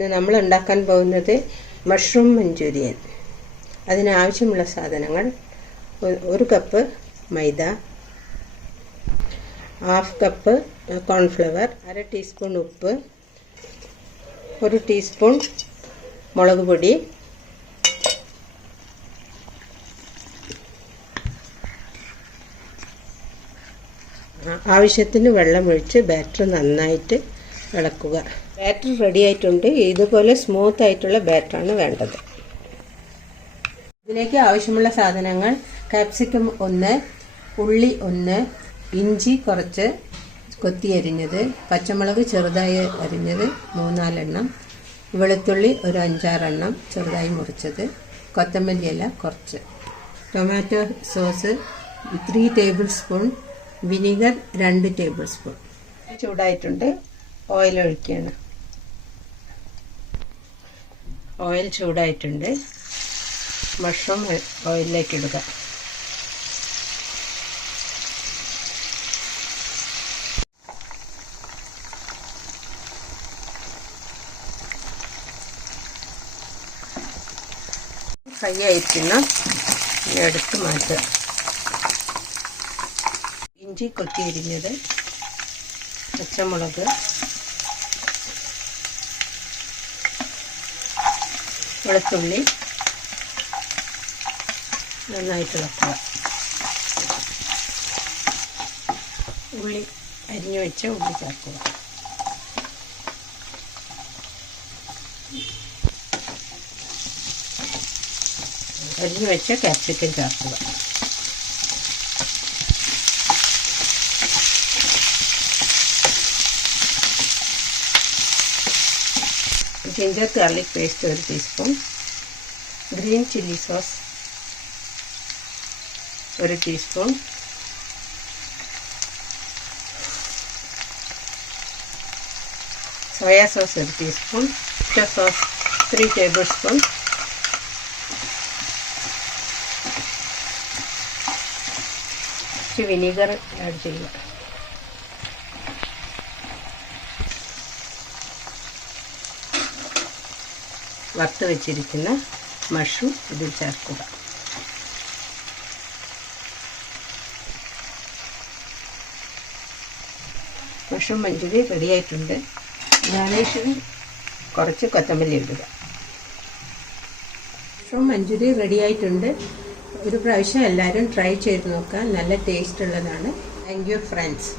ഇന്ന് നമ്മൾ ഉണ്ടാക്കാൻ പോകുന്നത് മഷ്റൂം മഞ്ചൂരിയൻ. അതിനാവശ്യമുള്ള സാധനങ്ങൾ: 1 കപ്പ് മൈദ, 1/2 കപ്പ് കോൺഫ്ലവർ, 1/2 ടീസ്പൂൺ ഉപ്പ്, 1 ടീസ്പൂൺ മുളക് പൊടി, ആവശ്യത്തിന് വെള്ളമൊഴിച്ച് ബാറ്റർ നന്നായിട്ട് ഇളക്കുക. ബാറ്റർ റെഡി ആയിട്ടുണ്ട്. ഇതുപോലെ സ്മൂത്ത് ആയിട്ടുള്ള ബാറ്ററാണ് വേണ്ടത്. ഇതിലേക്ക് ആവശ്യമുള്ള സാധനങ്ങൾ: കാപ്സിക്കം 1, ഉള്ളി 1, ഇഞ്ചി കുറച്ച് കൊത്തി അരിഞ്ഞത്, പച്ചമുളക് ചെറുതായി അരിഞ്ഞത് 3-4 എണ്ണം, വെളുത്തുള്ളി ഒരു 5-6 എണ്ണം ചെറുതായി മുറിച്ചത്, കൊത്തമല്ലി ഇല കുറച്ച്, tomato sauce 3 table spoon, vinegar 2 table spoon. ചൂടായിട്ടുണ്ട്. ഓയിൽ ഒഴിക്കുകയാണ്. ഓയിൽ ചൂടായിട്ടുണ്ട്. മഷ്റൂം ഓയിലിലേക്ക് ഇടുക. ഫ്രൈ ആയിരിക്കുന്ന എടുത്ത് മാറ്റുക. ഇഞ്ചി കൊത്തി അരിഞ്ഞത്, പച്ചമുളക്, വെളുത്തുള്ളി നന്നായിട്ട് ഇളക്കുക. ഉള്ളി അരിഞ്ഞു വെച്ച ഉള്ളി ചേർക്കുക. അരിഞ്ഞു വെച്ച കാപ്സിക്കം ചേർക്കുക. Ginger garlic paste 1 teaspoon, green chilli sauce 1 teaspoon, soya sauce 1 teaspoon, sauce 3 table spoon, vinegar add ചെയ്യുക. വറുത്ത് വെച്ചിരിക്കുന്ന മഷ്റൂം ഇതിൽ ചേർക്കുക. മഷ്റൂം മഞ്ചൂരി റെഡിയായിട്ടുണ്ട്. ഗാർണിഷിന് കുറച്ച് കൊത്തമല്ലി ഇടുക. മഷ്റൂം മഞ്ചൂരി റെഡിയായിട്ടുണ്ട്. ഒരു പ്രാവശ്യം എല്ലാവരും ട്രൈ ചെയ്ത് നോക്കുക. നല്ല ടേസ്റ്റ് ഉള്ളതാണ്. Thank you friends.